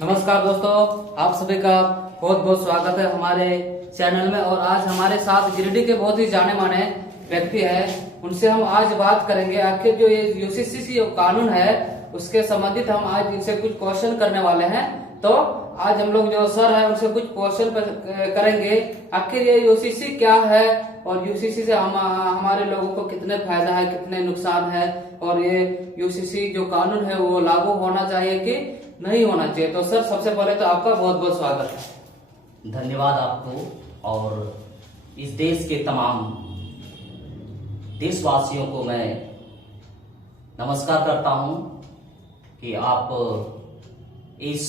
नमस्कार दोस्तों, आप सभी का बहुत बहुत स्वागत है हमारे चैनल में। और आज हमारे साथ गिरिडीह के बहुत ही जाने माने व्यक्ति हैं। उनसे हम आज बात करेंगे आखिर जो ये यूसीसी जो कानून है उसके संबंधित हम आज इनसे कुछ क्वेश्चन करने वाले हैं। तो आज हम लोग जो सर है उनसे कुछ क्वेश्चन करेंगे आखिर ये यूसीसी क्या है और यूसीसी से हमारे लोगों को कितने फायदा है, कितने नुकसान है, और ये यूसीसी जो कानून है वो लागू होना चाहिए कि नहीं होना चाहिए। तो सर सबसे पहले तो आपका बहुत बहुत स्वागत है। धन्यवाद आपको और इस देश के तमाम देशवासियों को मैं नमस्कार करता हूं कि आप इस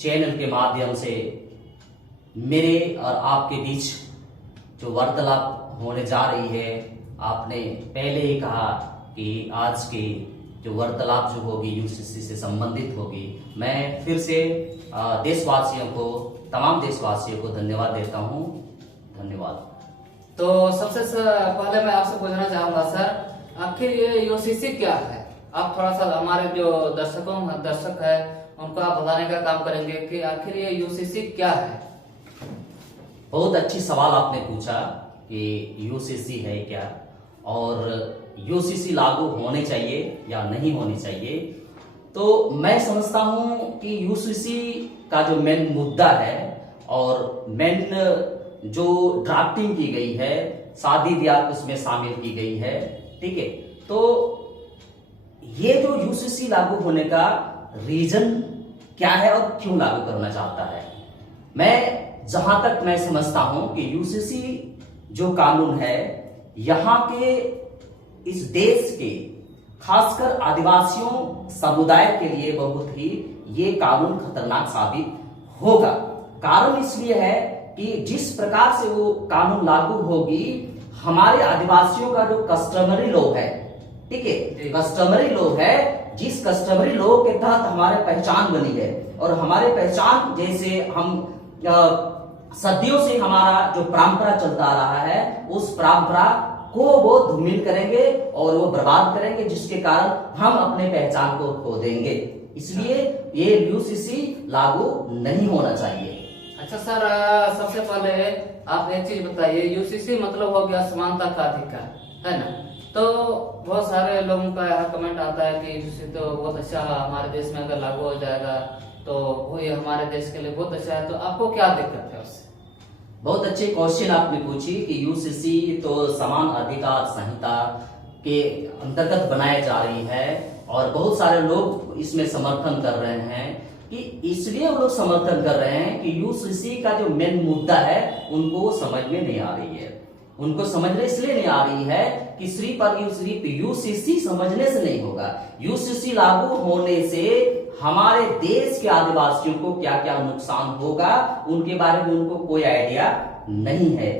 चैनल के माध्यम से मेरे और आपके बीच जो वार्तालाप होने जा रही है, आपने पहले ही कहा कि आज की जो वार्तालाप जो होगी यूसीसी से संबंधित होगी। मैं फिर से देशवासियों को, तमाम देशवासियों को धन्यवाद देता हूं। धन्यवाद। तो सबसे पहले मैं आपसे पूछना चाहूंगा सर, आखिर ये यूसीसी क्या है? आप थोड़ा सा हमारे जो दर्शक है उनको आप बताने का काम करेंगे कि आखिर ये यूसीसी क्या है। बहुत अच्छी सवाल आपने पूछा कि यूसीसी है क्या और यूसीसी लागू होने चाहिए या नहीं होनी चाहिए। तो मैं समझता हूं कि यूसीसी का जो मेन मुद्दा है और मेन जो ड्राफ्टिंग की गई है, शादी ब्याह उसमें शामिल की गई है, ठीक है। तो ये जो यूसीसी लागू होने का रीजन क्या है और क्यों लागू करना चाहता है, मैं जहां तक मैं समझता हूं कि यूसीसी जो कानून है यहां के इस देश के खासकर आदिवासियों समुदाय के लिए बहुत ही ये कानून खतरनाक साबित होगा। कारण इसलिए है कि जिस प्रकार से वो कानून लागू होगी, हमारे आदिवासियों का जो कस्टमरी लॉ है, ठीक है, कस्टमरी लॉ है, जिस कस्टमरी लॉ के तहत हमारे पहचान बनी है और हमारे पहचान जैसे हम सदियों से हमारा जो परंपरा चलता आ रहा है, उस परंपरा को वो धूमिल करेंगे और वो बर्बाद करेंगे, जिसके कारण हम अपने पहचान को खो देंगे। इसलिए ये यूसीसी लागू नहीं होना चाहिए। अच्छा सर, सबसे पहले आप एक चीज बताइए, यूसीसी मतलब हो गया समानता का अधिकार, है ना? तो बहुत सारे लोगों का यहाँ कमेंट आता है कि यूसीसी तो बहुत अच्छा हमारे देश में अगर लागू हो जाएगा तो वो ये हमारे देश के लिए बहुत अच्छा है। तो आपको क्या दिक्कत है उससे? बहुत अच्छे क्वेश्चन आपने पूछी कि यूसीसी तो समान अधिकार संहिता के अंतर्गत बनाई जा रही है और बहुत सारे लोग इसमें समर्थन कर रहे हैं कि इसलिए वो लोग समर्थन कर रहे हैं कि यूसीसी का जो मेन मुद्दा है उनको समझ में नहीं आ रही है। उनको समझने इसलिए नहीं आ रही है कि सिर्फ यूसीसी समझने से नहीं होगा। यूसीसी लागू होने से हमारे देश के आदिवासियों को क्या क्या नुकसान होगा उनके बारे में उनको कोई आइडिया नहीं है।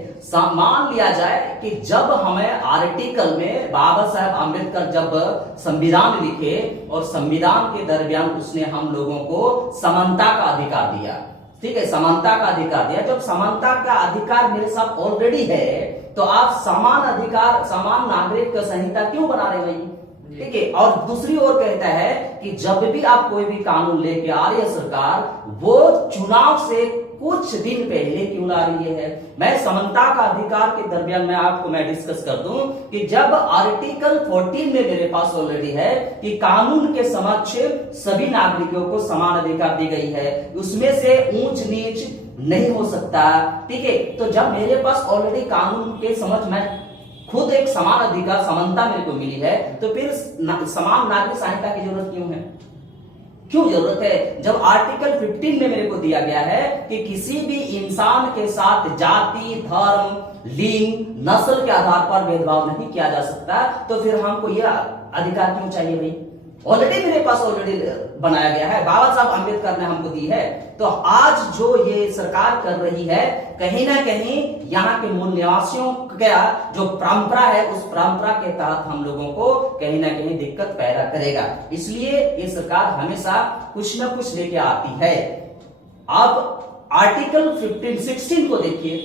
मान लिया जाए कि जब हमें आर्टिकल में बाबा साहब आम्बेडकर जब संविधान लिखे और संविधान के दरमियान उसने हम लोगों को समानता का अधिकार दिया, ठीक है, समानता का अधिकार दिया। जब समानता का अधिकार मेरे साथ ऑलरेडी है तो आप समान अधिकार, समान नागरिक संहिता क्यों बना रहे भाई, ठीक है। और दूसरी ओर कहता है कि जब भी आप कोई भी कानून लेके आ रही है सरकार, वो चुनाव से कुछ दिन पहले क्यों ला रही है। मैं समानता का अधिकार के दरमियान मैं डिस्कस कर दूं कि जब आर्टिकल 14 में मेरे पास ऑलरेडी है कि कानून के समक्ष सभी नागरिकों को समान अधिकार दी गई है, उसमें से ऊंच नीच नहीं हो सकता, ठीक है। तो जब मेरे पास ऑलरेडी कानून के समझ में खुद एक समान अधिकार, समानता मेरे को मिली है, तो फिर समान नागरिक संहिता की जरूरत क्यों है? क्यों जरूरत है? जब आर्टिकल 15 में मेरे को दिया गया है कि किसी भी इंसान के साथ जाति, धर्म, लिंग, नस्ल के आधार पर भेदभाव नहीं किया जा सकता, तो फिर हमको यह अधिकार क्यों चाहिए भाई? ऑलरेडी मेरे पास ऑलरेडी बनाया गया है, बाबा साहब आम्बेडकर ने हमको दी है। तो आज जो ये सरकार कर रही है, कहीं ना कहीं यहाँ के मूल निवासियों का जो परंपरा है, उस परंपरा के तहत हम लोगों को कहीं ना कहीं दिक्कत पैदा करेगा। इसलिए ये सरकार हमेशा कुछ ना कुछ लेके आती है। अब आर्टिकल 16 को देखिए,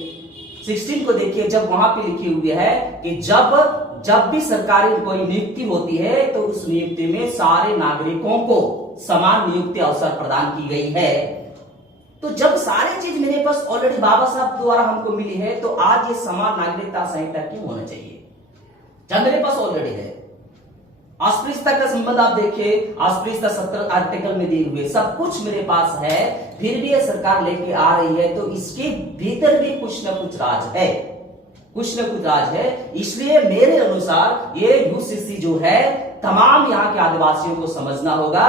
16 को देखिए, जब वहां पे लिखी हुई है कि जब जब भी सरकारी कोई नियुक्ति होती है तो उस नियुक्ति में सारे नागरिकों को समान नियुक्ति अवसर प्रदान की गई है। तो जब सारी चीज मेरे पास ऑलरेडी बाबा साहब द्वारा हमको मिली है, तो आज ये समान नागरिकता संहिता क्यों होना चाहिए जब मेरे पास ऑलरेडी है। अस्पृश्यता का संबंध आप देखिए, अस्पृश्यता 17 आर्टिकल में दिए हुए सब कुछ मेरे पास है, फिर भी ये सरकार लेके आ रही है, तो इसके भीतर भी कुछ ना कुछ राज है, कुछ न कुछ राज है। इसलिए मेरे अनुसार ये यूसीसी जो है तमाम यहाँ के आदिवासियों को समझना होगा,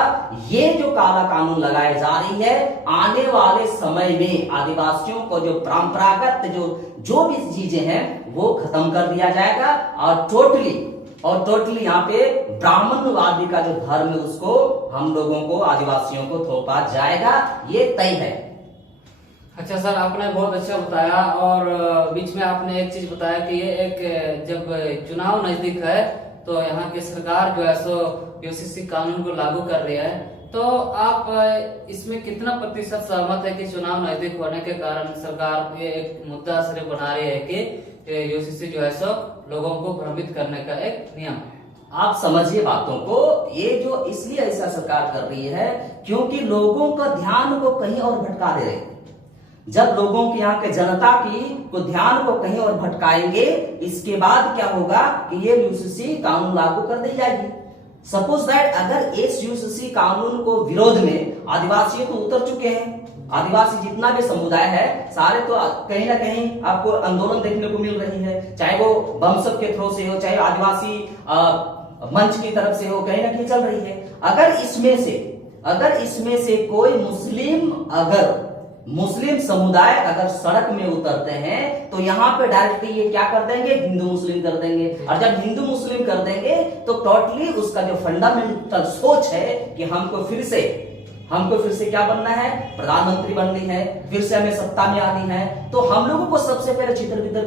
ये जो काला कानून लगाए जा रही है, आने वाले समय में आदिवासियों को जो परंपरागत जो भी चीजें हैं वो खत्म कर दिया जाएगा और टोटली यहाँ पे ब्राह्मणवादी का जो धर्म है उसको हम लोगों को आदिवासियों को थोपा जाएगा, ये तय है। अच्छा सर, आपने बहुत अच्छा बताया। और बीच में आपने एक चीज बताया कि ये एक जब चुनाव नजदीक है तो यहाँ की सरकार जो है सो यूसीसी कानून को लागू कर रही है, तो आप इसमें कितना प्रतिशत सहमत है कि चुनाव नजदीक होने के कारण सरकार ये एक मुद्दा सिर्फ बना रही है कि यूसीसी जो है सो लोगों को भ्रमित करने का एक नियम है? आप समझिए बातों को, ये जो इसलिए ऐसा सरकार कर रही है क्योंकि लोगों का ध्यान को कहीं और भटका दे रहे हैं। जब लोगों के यहाँ के जनता की को ध्यान को कहीं और भटकाएंगे, इसके बाद क्या होगा कि ये यूसीसी कानून लागू कर दी जाएगी। सपोज दैट अगर इस यूसीसी कानून को विरोध में आदिवासी तो उतर चुके हैं, आदिवासी जितना भी समुदाय है सारे तो कहीं ना कहीं आपको आंदोलन देखने को मिल रही है, चाहे वो बमसब के थ्रू से हो, चाहे आदिवासी मंच की तरफ से हो, कहीं ना कहीं चल रही है। अगर इसमें से कोई मुस्लिम समुदाय अगर सड़क में उतरते हैं तो यहाँ पे डायरेक्टली ये क्या कर देंगे, हिंदू मुस्लिम कर देंगे। और जब हिंदू मुस्लिम कर देंगे तो टोटली उसका जो फंडामेंटल सोच है कि हमको फिर से क्या बनना है, प्रधानमंत्री बननी है, फिर से हमें सत्ता में आनी है, तो हम लोगों को सबसे पहले छितर-बितर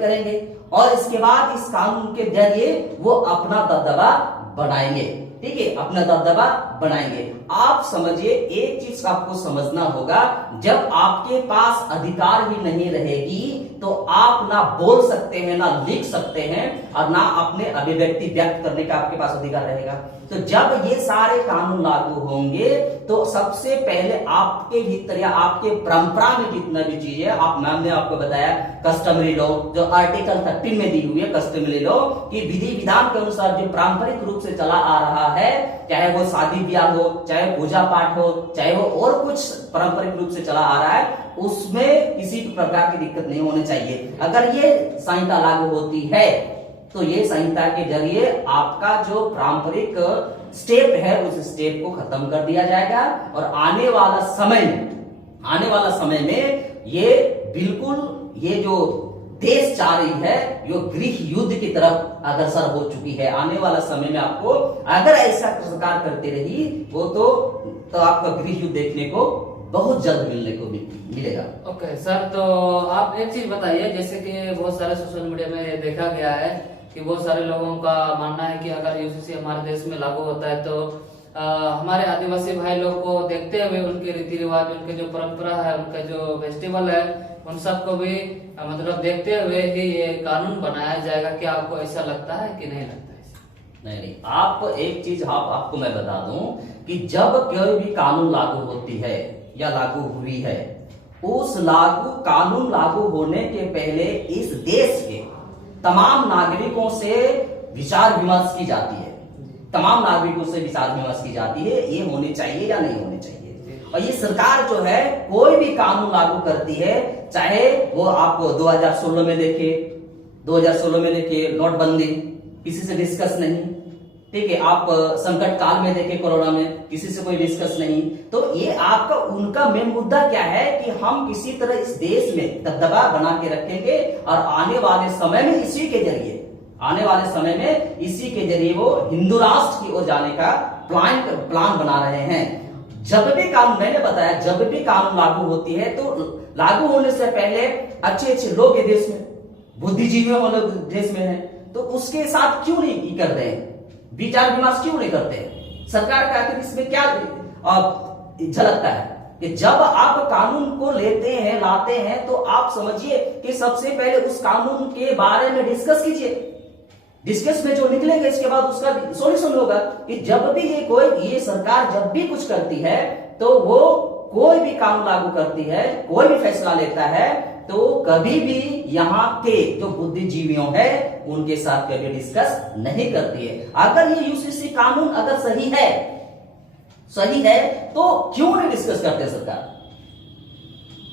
करेंगे, और इसके बाद इस कानून के जरिए वो अपना दबदबा बनाएंगे। ठीक है, अपना दबदबा बनाएंगे। आप समझिए, एक चीज आपको समझना होगा, जब आपके पास अधिकार ही नहीं रहेगी तो आप ना बोल सकते हैं, ना लिख सकते हैं, और ना अपने अभिव्यक्ति व्यक्त करने का आपके पास अधिकार रहेगा। तो जब ये सारे कानून लागू होंगे तो सबसे पहले आपके भीतर या आपके परंपरा में जितना भी चीज है, मैम ने आपको बताया कस्टमरी लॉ, जो आर्टिकल 13 में दी हुई है कस्टमरी लॉ, कि विधि विधान के अनुसार जो पारंपरिक रूप से चला आ रहा है, चाहे वो शादी ब्याह हो, चाहे पूजा पाठ हो, चाहे वो और कुछ पारंपरिक रूप से चला आ रहा है, उसमें किसी प्रकार की दिक्कत नहीं होनी चाहिए। अगर ये संहिता लागू होती है तो ये संहिता के जरिए आपका जो पारंपरिक स्टेप है उस स्टेप को खत्म कर दिया जाएगा, और आने वाला समय में ये बिल्कुल ये जो देश चाह रही है यो गृह युद्ध की तरफ अग्रसर हो चुकी है। आने वाला समय में आपको अगर ऐसा सरकार करती रही वो तो आपका गृह युद्ध देखने को बहुत जल्द मिलने को मिलेगा। ओके सर, तो आप एक चीज बताइए, जैसे कि बहुत सारे सोशल मीडिया में देखा गया है कि बहुत सारे लोगों का मानना है कि अगर यूसीसी हमारे देश में लागू होता है तो हमारे आदिवासी भाई लोग को देखते हुए उनके रीति रिवाज, उनके जो परंपरा है, उनका जो फेस्टिवल है, उन सबको भी मतलब देखते हुए ही ये कानून बनाया जाएगा। क्या आपको ऐसा लगता है कि नहीं लगता है? नहीं, आप एक चीज आपको मैं बता दूं कि जब कोई भी कानून लागू होती है या लागू हुई है, उस कानून लागू होने के पहले इस देश के तमाम नागरिकों से विचार विमर्श की जाती है, ये होनी चाहिए या नहीं होनी चाहिए। और ये सरकार जो है कोई भी कानून लागू करती है, चाहे वो आपको 2016 में देखिए नोटबंदी, किसी से डिस्कस नहीं, ठीक है, आप संकट काल में देखे कोरोना में, किसी से कोई डिस्कस नहीं। तो ये आपका उनका मेन मुद्दा क्या है कि हम किसी तरह इस देश में दबदबा बना के रखेंगे, और आने वाले समय में इसी के जरिए वो हिंदू राष्ट्र की ओर जाने का प्लान बना रहे हैं। जब भी कानून, मैंने बताया, जब भी कानून लागू होती है तो लागू होने से पहले अच्छे लोग ये देश में, बुद्धिजीवी लोग देश में है, तो उसके साथ क्यों नहीं कर रहे हैं, विचार विमर्श क्यों नहीं करते हैं? सरकार का आखिर इसमें क्या झलकता है? कि जब आप कानून को लेते हैं, लाते हैं, तो आप समझिए कि सबसे पहले उस कानून के बारे में डिस्कस कीजिए। डिस्कस में जो निकलेगा इसके बाद उसका सॉल्यूशन होगा। कि जब भी ये सरकार जब भी कुछ करती है तो वो कोई भी कानून लागू करती है, कोई भी फैसला लेता है, तो कभी भी यहाँ के जो बुद्धिजीवियों है उनके साथ कभी डिस्कस नहीं करती है। अगर ये यूसीसी कानून अगर सही है तो क्यों नहीं डिस्कस करते सरकार?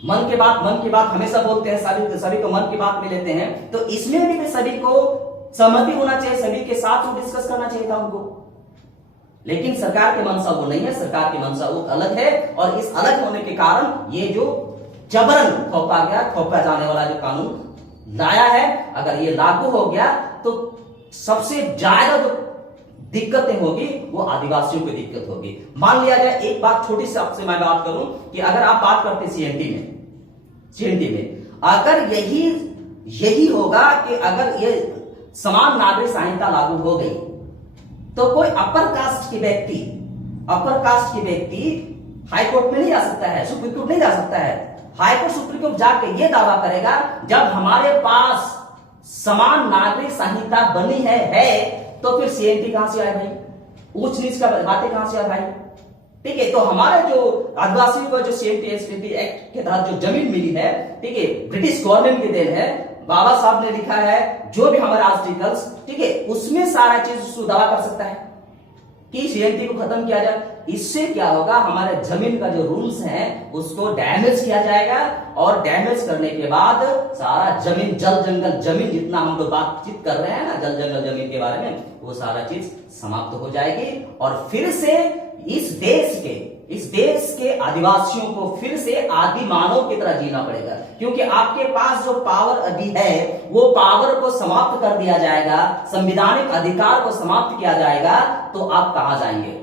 मन की बात हमेशा बोलते हैं, सभी को मन की बात में लेते हैं, तो इसमें भी सभी को सहमति होना चाहिए, सभी के साथ वो डिस्कस करना चाहिए था उनको। लेकिन सरकार की मंशा वो नहीं है, सरकार की मंशा वो अलग है। और इस अलग होने के कारण ये जो जबरन थोपा जाने वाला जो कानून लाया है, अगर ये लागू हो गया तो सबसे ज्यादा जो दिक्कतें होगी वो आदिवासियों को दिक्कत होगी। मान लिया जाए, एक बात छोटी सी आपसे मैं बात करूं कि अगर आप बात करते सीएनटी में अगर यही होगा कि अगर ये समान नागरिक संहिता लागू हो गई तो कोई अपर कास्ट के व्यक्ति हाई कोर्ट में नहीं जा सकता है, सुप्रीम कोर्ट नहीं जा सकता है। हाई कोर्ट सुप्रीम कोर्ट जाके ये दावा करेगा जब हमारे पास समान नागरिक संहिता बनी है तो फिर सीएनटी कहां से आए भाई? उच्च नीच का बातें कहां से आए भाई? ठीक है, तो हमारे जो आदिवासियों को जो सीएनटी एक्ट के तहत जो जमीन मिली है, ठीक है, ब्रिटिश गवर्नमेंट की देन है। बाबा साहब ने लिखा है जो भी हमारे आर्टिकल्स, ठीक है, उसमें सारा चीज दावा कर सकता है कि सीएनटी को खत्म किया जाए। इससे क्या होगा, हमारे जमीन का जो रूल्स है उसको डैमेज किया जाएगा, और डैमेज करने के बाद सारा जमीन, जल जंगल जमीन, जितना हम लोग बातचीत कर रहे हैं ना जल जंगल जमीन के बारे में, वो सारा चीज समाप्त हो जाएगी। और फिर से इस देश के आदिवासियों को फिर से आदि मानव की तरह जीना पड़ेगा, क्योंकि आपके पास जो पावर अभी है वो पावर को समाप्त कर दिया जाएगा, संवैधानिक अधिकार को समाप्त किया जाएगा। तो आप कहां जाएंगे?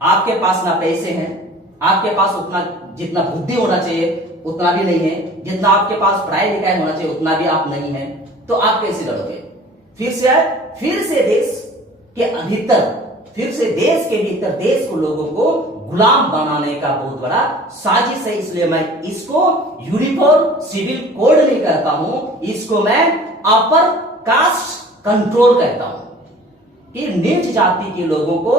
आपके पास ना पैसे हैं, आपके पास उतना जितना बुद्धि होना चाहिए उतना भी नहीं है, जितना आपके पास पढ़ाई लिखाई होना चाहिए उतना भी आप नहीं है, तो आप कैसे लड़ोगे? फिर से देश के भीतर देश को, लोगों को गुलाम बनाने का बहुत बड़ा साजिश है। इसलिए मैं इसको यूनिफॉर्म सिविल कोड नहीं कहता हूं, इसको मैं अपर कास्ट कंट्रोल कहता हूं कि नीच जाति के लोगों को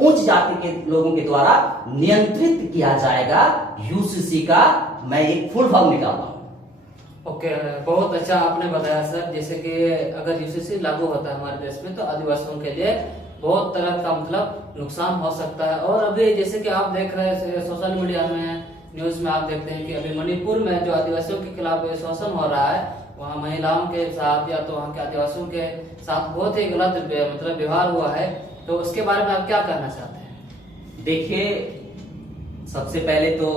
उच्च जाति के लोगों के द्वारा नियंत्रित किया जाएगा। यूसीसी का मैं एक फुल फॉर्म निकालता हूं। ओके, बहुत अच्छा आपने बताया सर। जैसे कि अगर यूसीसी लागू होता है हमारे देश में तो आदिवासियों के लिए बहुत तरह का मतलब नुकसान हो सकता है। और अभी जैसे कि आप देख रहे हैं सोशल मीडिया में, न्यूज में आप देखते हैं कि अभी मणिपुर में जो आदिवासियों के खिलाफ शोषण हो रहा है, वहाँ महिलाओं के साथ या तो वहाँ के आदिवासियों के साथ बहुत ही गलत मतलब व्यवहार हुआ है, तो उसके बारे में आप क्या कहना चाहते हैं? देखिए, सबसे पहले तो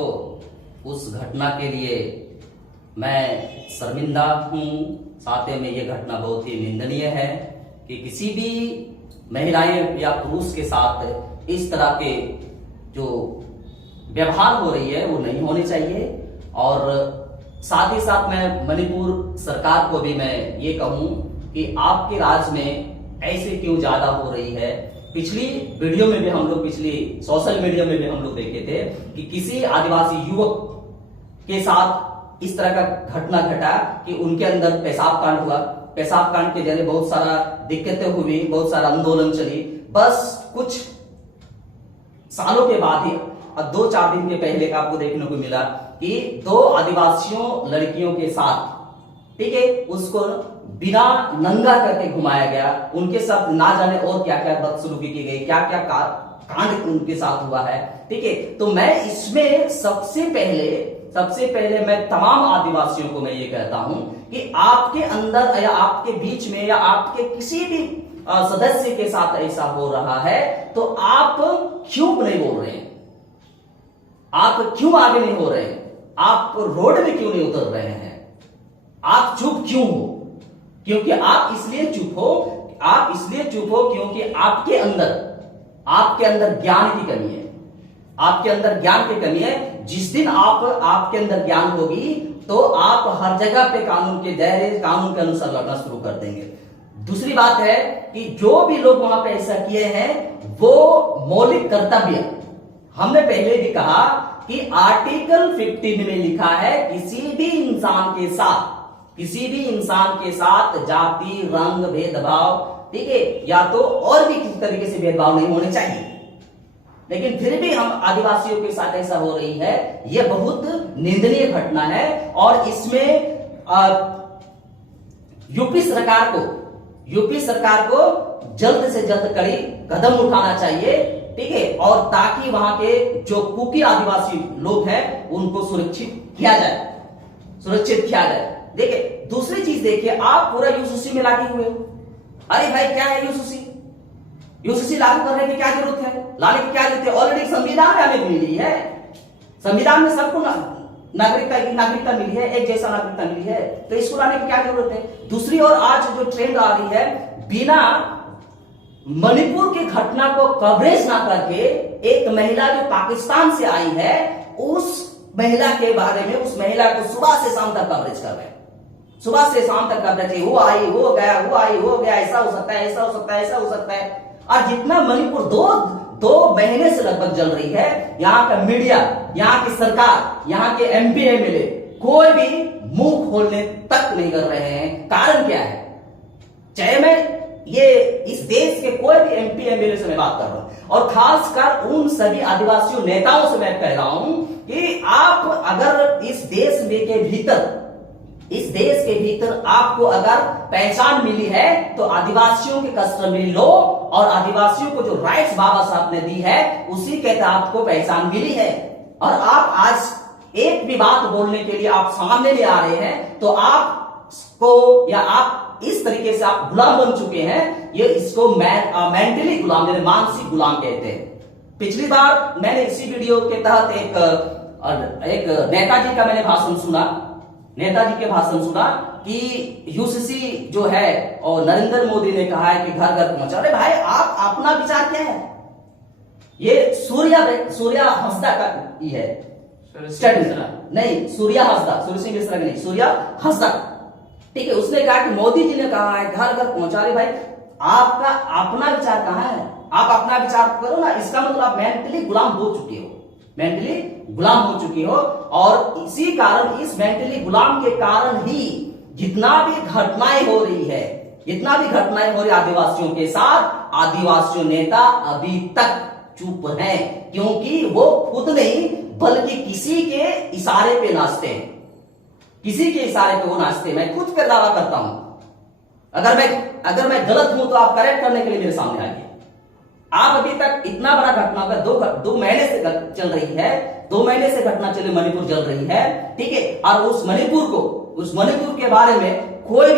उस घटना के लिए मैं शर्मिंदा हूं, साथ में ये घटना बहुत ही निंदनीय है कि किसी भी महिलाएं या पुरुष के साथ इस तरह के जो व्यवहार हो रही है वो नहीं होने चाहिए। और साथ ही साथ मैं मणिपुर सरकार को भी मैं ये कहूं कि आपके राज्य में ऐसे क्यों ज्यादा हो रही है। पिछली वीडियो में भी हम लोग, पिछली सोशल मीडिया में भी हम लोग देखे थे कि किसी आदिवासी युवक के साथ इस तरह का घटना घटा कि उनके अंदर पेशाब कांड हुआ। पेशाब कांड के जरिए बहुत सारा दिक्कतें हुई, बहुत सारा आंदोलन चली। बस कुछ सालों के बाद ही, 2-4 दिन के पहले का आपको देखने को मिला कि 2 आदिवासियों लड़कियों के साथ, ठीक है, उसको बिना नंगा करके घुमाया गया। उनके साथ ना जाने और क्या क्या बदसलूकी की गई, क्या क्या कांड उनके साथ हुआ है, ठीक है। तो मैं इसमें सबसे पहले मैं तमाम आदिवासियों को मैं ये कहता हूं कि आपके अंदर या आपके बीच में या आपके किसी भी सदस्य के साथ ऐसा हो रहा है तो आप क्यों नहीं बोल रहे हैं? आप क्यों आगे नहीं हो रहे हैं? आप रोड में क्यों नहीं उतर रहे हैं? आप चुप क्यों हो? क्योंकि आप इसलिए चुप हो क्योंकि आपके अंदर ज्ञान की कमी है। आपके अंदर ज्ञान की कमी है। जिस दिन आपके अंदर ज्ञान होगी तो आप हर जगह पे कानून के दायरे, कानून के अनुसार लड़ना शुरू कर देंगे। दूसरी बात है कि जो भी लोग वहां पे ऐसा किए हैं वो मौलिक कर्तव्य, हमने पहले भी कहा कि आर्टिकल 15 में लिखा है किसी भी इंसान के साथ जाति, रंग, भेदभाव, ठीक है, या तो और भी किसी तरीके से भेदभाव नहीं होने चाहिए। लेकिन फिर भी हम आदिवासियों के साथ ऐसा हो रही है, यह बहुत निंदनीय घटना है। और इसमें यूपी सरकार को जल्द से जल्द कड़ी कदम उठाना चाहिए, ठीक है, और ताकि वहां के जो कुकी आदिवासी लोग हैं उनको सुरक्षित किया जाए। देखिए, दूसरी चीज देखिए, आप पूरा यूसीसी में लागे हुए हो। अरे भाई, क्या है यूसीसी लागू करने की क्या जरूरत है, लाने की क्या जरूरत है? ऑलरेडी संविधान में हमें मिली है, संविधान में सबको नागरिकता मिली है, एक जैसा नागरिकता मिली है, तो इसको लाने की क्या जरूरत है? दूसरी ओर आज जो ट्रेंड आ रही है, बिना मणिपुर की घटना को कवरेज ना करके एक महिला जो पाकिस्तान से आई है, उस महिला के बारे में, उस महिला को सुबह से शाम तक कवरेज कर रहे हैं। सुबह से शाम तक कवरेज, वो आई हो गया, ऐसा हो सकता है। और जितना मणिपुर दो महीने से लगभग जल रही है, यहाँ का मीडिया, यहाँ की सरकार, यहाँ के MP MLA कोई भी मुंह खोलने तक नहीं कर रहे हैं। कारण क्या है? चाहे मैं ये इस देश के कोई भी MP MLA से मैं बात कर रहा हूं, और खासकर उन सभी आदिवासी नेताओं से मैं कह रहा हूं कि आप अगर इस देश के भीतर आपको अगर पहचान मिली है, तो आदिवासियों के कष्ट मिल लो, और आदिवासियों को जो राइट्स बाबा साहब ने दी है उसी के तहत आपको पहचान मिली है। और आप आज एक भी बात बोलने के लिए आप सामने ले आ रहे हैं, तो आपको, या आप इस तरीके से आप गुलाम बन चुके हैं। ये इसको मेंटली गुलाम, मानसिक गुलाम कहते हैं। पिछली बार मैंने इसी वीडियो के तहत एक नेताजी का मैंने नेताजी के भाषण सुना कि यूसीसी जो है, और नरेंद्र मोदी ने कहा है कि घर घर पहुंचा। अरे भाई, आप अपना विचार क्या है? ये सूर्या हंसदा का ही है, नहीं, सूर्या हंसदा, ठीक है। उसने कहा कि मोदी जी ने कहा है घर घर पहुंचा। रहे भाई, आपका अपना विचार कहां है? आप अपना विचार करो ना। इसका मतलब आप मेंटली गुलाम हो चुके हो, और इसी कारण, इस मेंटली गुलाम के कारण ही जितना भी घटनाएं हो रही आदिवासियों के साथ, आदिवासी नेता अभी तक चुप हैं, क्योंकि वो खुद नहीं बल्कि किसी के इशारे पे नाचते हैं। मैं खुद पे दावा करता हूं। अगर मैं गलत हूं तो आप करेक्ट करने के लिए मेरे सामने आइए। आप अभी तक इतना बड़ा घटना का 2 महीने से चल रही है, 2 महीने से घटना चले, मणिपुर जल रही है, ठीक है। और उस मणिपुर के बारे में कोई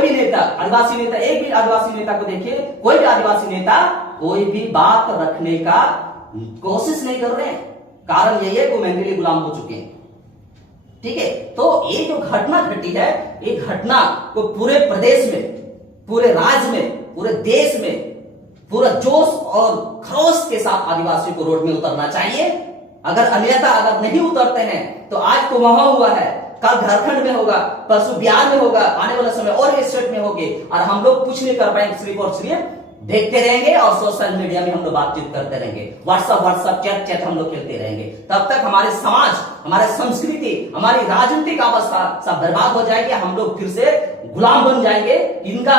भी नेता, आदिवासी नेता, एक भी आदिवासी नेता को देखिए, कोई भी आदिवासी नेता कोई भी बात रखने का कोशिश नहीं कर रहे हैं। कारण यही है कि मेंटली गुलाम हो चुके हैं, ठीक है। तो ये जो घटना घटी है, ये घटना को पूरे प्रदेश में, पूरे राज्य में, पूरे देश में पूरा जोश और खरोश के साथ आदिवासियों को रोड में उतरना चाहिए। अगर नहीं उतरते हैं, तो आज तो वहां हुआ है, कल झारखंड में होगा, परसों बिहार में होगा, आने वाला समय और भी स्टेट में होगी, और हम लोग कुछ नहीं कर पाएंगे, सिर्फ और सिर्फ देखते रहेंगे, और सोशल मीडिया में हम लोग बातचीत करते रहेंगे, व्हाट्सएप चैट हम लोग खेलते रहेंगे। तब तक हमारे समाज, हमारे संस्कृति, हमारी राजनीतिक अवस्था सब बर्बाद हो जाएगी। हम लोग फिर से गुलाम बन जाएंगे, इनका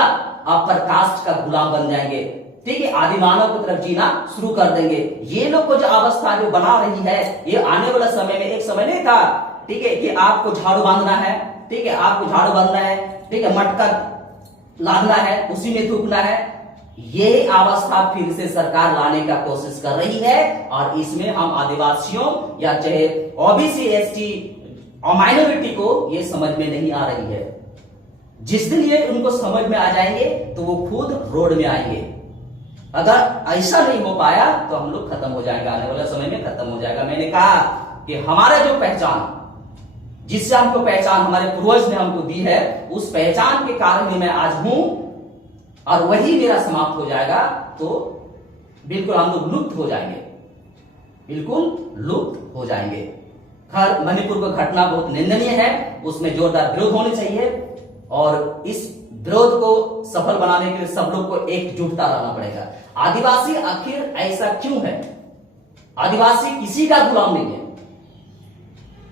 अपर कास्ट का गुलाम बन जाएंगे, ठीक है। आदि मानव की तरफ जीना शुरू कर देंगे। ये लोग को जो अवस्था जो बना रही है, ये आने वाला समय में, एक समय नहीं था, ठीक है, कि आपको झाड़ू बांधना है, ठीक है, आपको झाड़ू बांधना है, ठीक है, मटका लादना है, उसी में थूकना है। ये अवस्था फिर से सरकार लाने का कोशिश कर रही है, और इसमें हम आदिवासियों या चाहे ओबीसी, एसटी और माइनॉरिटी को ये समझ में नहीं आ रही है। जिस दिन ये उनको समझ में आ जाएंगे, तो वो खुद रोड में आएंगे। अगर ऐसा नहीं हो पाया तो हम लोग खत्म हो जाएगा, आने वाले समय में खत्म हो जाएगा। मैंने कहा कि हमारा जो पहचान, जिससे हमको पहचान हमारे पूर्वज ने हमको दी है, उस पहचान के कारण ही मैं आज हूं, और वही मेरा समाप्त हो जाएगा, तो बिल्कुल हम लोग लुप्त हो जाएंगे। खैर, मणिपुर का घटना बहुत निंदनीय है, उसमें जोरदार विरोध होने चाहिए, और इस विरोध को सफल बनाने के लिए सब लोग को एकजुटता रहना पड़ेगा। आदिवासी आखिर ऐसा क्यों है? आदिवासी किसी का गुलाम नहीं है,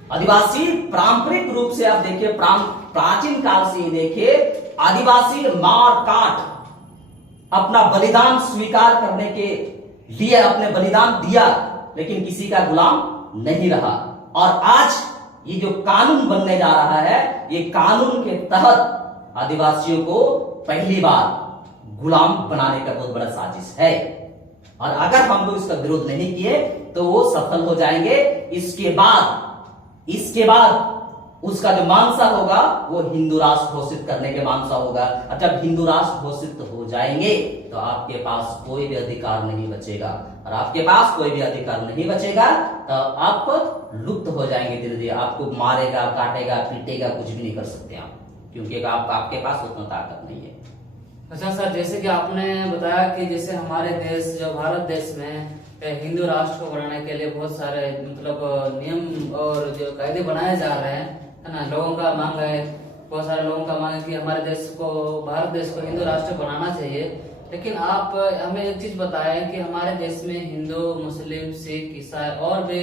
आदिवासी पारंपरिक रूप से आप देखिए, प्राचीन काल से ही देखिए, आदिवासी मार काट अपना बलिदान स्वीकार करने के लिए अपने बलिदान दिया, लेकिन किसी का गुलाम नहीं रहा। और आज ये जो कानून बनने जा रहा है, ये कानून के तहत आदिवासियों को पहली बार गुलाम बनाने का बहुत बड़ा साजिश है। और अगर हम लोग इसका विरोध नहीं किए तो वो सफल हो जाएंगे। इसके बाद उसका जो मानसा होगा वो हिंदू राष्ट्र घोषित करने के मानसा होगा। और जब हिंदू राष्ट्र घोषित हो जाएंगे तो आपके पास कोई भी अधिकार नहीं बचेगा, और आपके पास कोई भी अधिकार नहीं बचेगा तो आप लुप्त हो जाएंगे धीरे धीरे। आपको मारेगा, काटेगा, पीटेगा, कुछ भी नहीं कर सकते आप, क्योंकि आपके पास उतना ताकत नहीं है। अच्छा सर, जैसे कि आपने बताया कि जैसे हमारे देश, जो भारत देश में हिंदू राष्ट्र को बनाने के लिए बहुत सारे मतलब नियम और जो कायदे बनाए जा रहे हैं, है ना। लोगों का मांग है, बहुत सारे लोगों का मांग है कि हमारे देश को, भारत देश को हिंदू राष्ट्र बनाना चाहिए। लेकिन आप हमें एक चीज बताएं कि हमारे देश में हिंदू, मुस्लिम, सिख, ईसाई और भी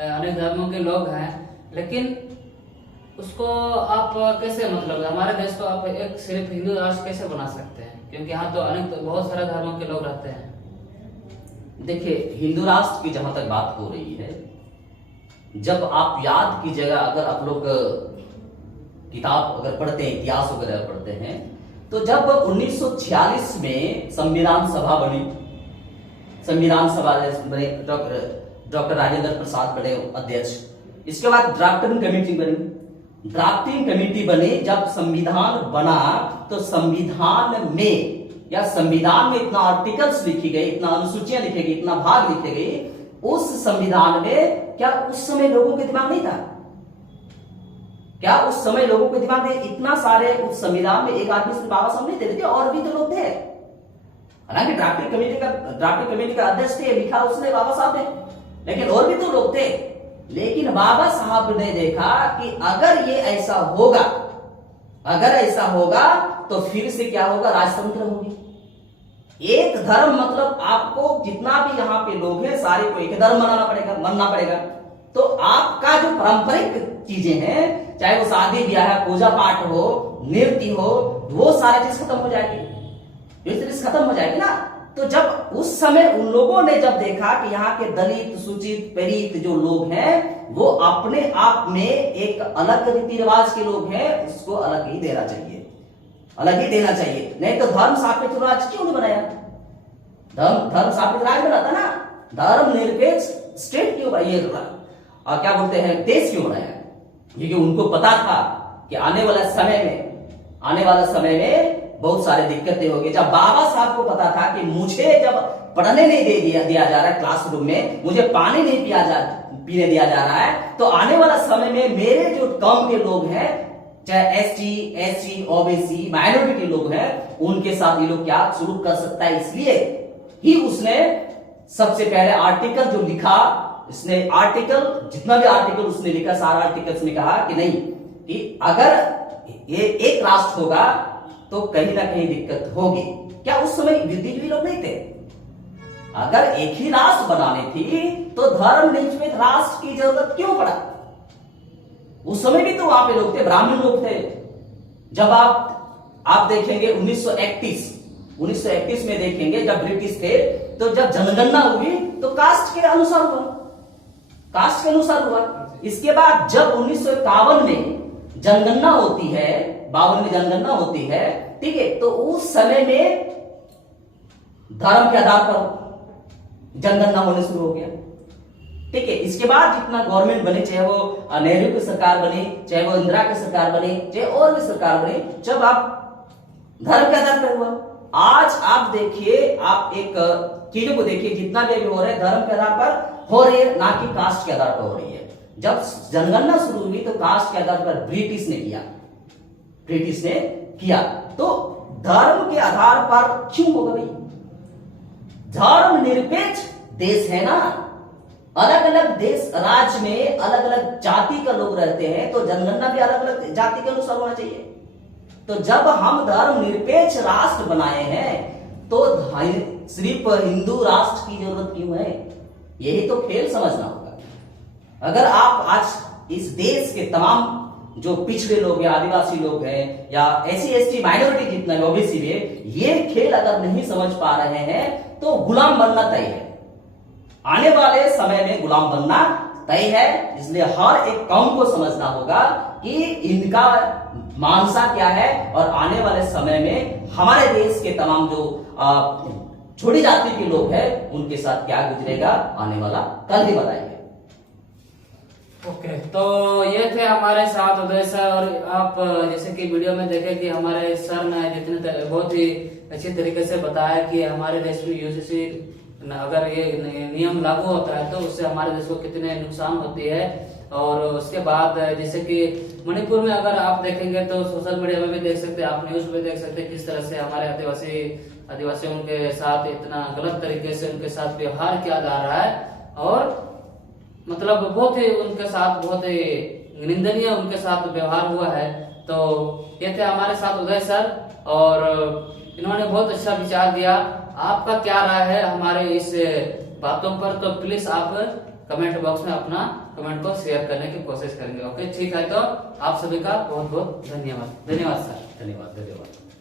अनेक धर्मों के लोग हैं, लेकिन उसको आप कैसे, मतलब हमारे देश को आप एक सिर्फ हिंदू राष्ट्र कैसे बना सकते हैं, क्योंकि यहाँ तो बहुत सारे धर्मों के लोग रहते हैं। देखिए, हिंदू राष्ट्र की जहां तक बात हो रही है, जब आप याद कीजिएगा, अगर आप लोग किताब अगर पढ़ते हैं, इतिहास वगैरह पढ़ते हैं, तो जब 1946 में संविधान सभा बनी, संविधान सभा बने, डॉक्टर राजेंद्र प्रसाद बने अध्यक्ष। इसके बाद ड्राफ्टिंग कमेटी बनी। ड्राफ्टिंग कमेटी बनी, जब संविधान बना तो संविधान में इतना आर्टिकल्स लिखी गई, इतना अनुसूचियां लिखी गई, इतना भाग लिखे गई, उस संविधान में क्या उस समय लोगों के दिमाग नहीं था? क्या उस समय लोगों के दिमाग में इतना सारे, उस संविधान में एक आदमी सिर्फ बाबा साहब नहीं थे, और भी तो लोग थे। हालांकि ड्राफ्टिंग कमेटी का अध्यक्ष थे, लिखा उसने बाबा साहब ने, लेकिन और भी तो लोग थे। लेकिन बाबा साहब ने देखा कि अगर ये ऐसा होगा तो फिर से क्या होगा, राजतंत्र होगी। एक धर्म, मतलब आपको जितना भी यहाँ पे लोग हैं सारे को एक धर्म मानना पड़ेगा। तो आपका जो पारंपरिक चीजें हैं, चाहे वो शादी ब्याह है, पूजा पाठ हो, नृत्य हो, वो सारी चीज खत्म हो जाएगी, ये चीज खत्म हो जाएगी ना। तो जब उस समय उन लोगों ने जब देखा कि यहाँ के दलित, सूचित, पीड़ित जो लोग हैं वो अपने आप में एक अलग रीति रिवाज के लोग हैं, उसको अलग ही देना चाहिए, नहीं तो धर्म सापेक्ष राज क्यों नहीं बनाया? धर्म सापेक्ष राज बनाता ना, धर्म निरपेक्ष स्टेट क्यों, ये क्या बोलते हैं, देश क्यों बनाया? क्योंकि उनको पता था कि आने वाला समय में बहुत सारे दिक्कतें होगी। जब बाबा साहब को पता था कि मुझे जब पढ़ने नहीं दिया जा रहा है क्लासरूम में, मुझे पानी नहीं पीने दिया जा रहा है, तो आने वाला समय में मेरे जो कम के लोग हैं, चाहे ST, OBC, माइनॉरिटी लोग हैं, उनके साथ ये लोग क्या शुरू कर सकता है। इसलिए ही उसने सबसे पहले आर्टिकल जो लिखा, इसने जितना भी आर्टिकल उसने लिखा, सारा आर्टिकल्स में कहा कि नहीं, कि अगर ये एक राष्ट्र होगा तो कहीं ना कहीं दिक्कत होगी। क्या उस समय बुद्धिजीवी लोग नहीं थे? अगर एक ही राष्ट्र बनानी थी तो धर्मनिरपेक्ष राष्ट्र की जरूरत क्यों पड़ा? उस समय भी तो वहां पे लोग थे, ब्राह्मण लोग थे। जब आप देखेंगे 1931 में देखेंगे, जब ब्रिटिश थे, तो जब जनगणना हुई तो कास्ट के अनुसार हुआ। इसके बाद जब 1951 में जनगणना होती है, 52 में जनगणना होती है, ठीक है, तो उस समय में धर्म के आधार पर जनगणना होने शुरू हो गया, ठीक है। इसके बाद जितना गवर्नमेंट बने, चाहे वो नेहरू की सरकार बनी, चाहे वो इंदिरा की सरकार बनी, चाहे और भी सरकार बनी, जब आप धर्म के आधार पर हुआ। आज आप देखिए, आप एक चीजों को देखिए, जितना भी हो रहा है धर्म के आधार पर हो रही है, ना कि कास्ट के आधार पर हो रही है। जब जनगणना शुरू हुई तो कास्ट के आधार पर ब्रिटिश ने किया, तो धर्म के आधार पर क्यों होगा भाई? धर्म निरपेक्ष देश है ना, अलग अलग देश राज्य में अलग अलग जाति का लोग रहते हैं, तो जनगणना भी अलग अलग जाति के अनुसार होना चाहिए। तो जब हम धर्म निरपेक्ष राष्ट्र बनाए हैं तो सिर्फ हिंदू राष्ट्र की जरूरत क्यों है? यही तो खेल समझना होगा। अगर आप आज इस देश के तमाम जो पिछड़े लोग या आदिवासी लोग हैं या SC ST माइनॉरिटी जितना ओबीसी है, ये खेल अगर नहीं समझ पा रहे हैं तो गुलाम बनना तय है। आने वाले समय में गुलाम बनना तय है। इसलिए हर एक कौम को समझना होगा कि इनका मानसा क्या है और आने वाले समय में हमारे देश के तमाम जो छोटी जाति के लोग हैं उनके साथ क्या गुजरेगा आने वाला कल ही बताएंगे। ओके, तो ये थे हमारे साथ उदय सर। और आप जैसे कि वीडियो में देखे कि हमारे सर ने जितने बहुत ही अच्छी तरीके से बताया कि हमारे देश में यूसीसी अगर ये नियम लागू होता है तो उससे हमारे देश को कितने नुकसान होती है। और उसके बाद जैसे कि मणिपुर में अगर आप देखेंगे तो सोशल मीडिया में भी देख सकते हैं, आप न्यूज में देख सकते हैं किस तरह से हमारे आदिवासियों के साथ इतना गलत तरीके से उनके साथ व्यवहार किया जा रहा है। और मतलब बहुत ही उनके साथ बहुत ही निंदनीय उनके साथ व्यवहार हुआ है। तो ये थे हमारे साथ उदय सर और इन्होंने बहुत अच्छा विचार दिया। आपका क्या राय है हमारे इस बातों पर, तो प्लीज आप कमेंट बॉक्स में अपना कमेंट को शेयर करने की कोशिश करेंगे। ओके, ठीक है, तो आप सभी का बहुत बहुत धन्यवाद। धन्यवाद सर। धन्यवाद।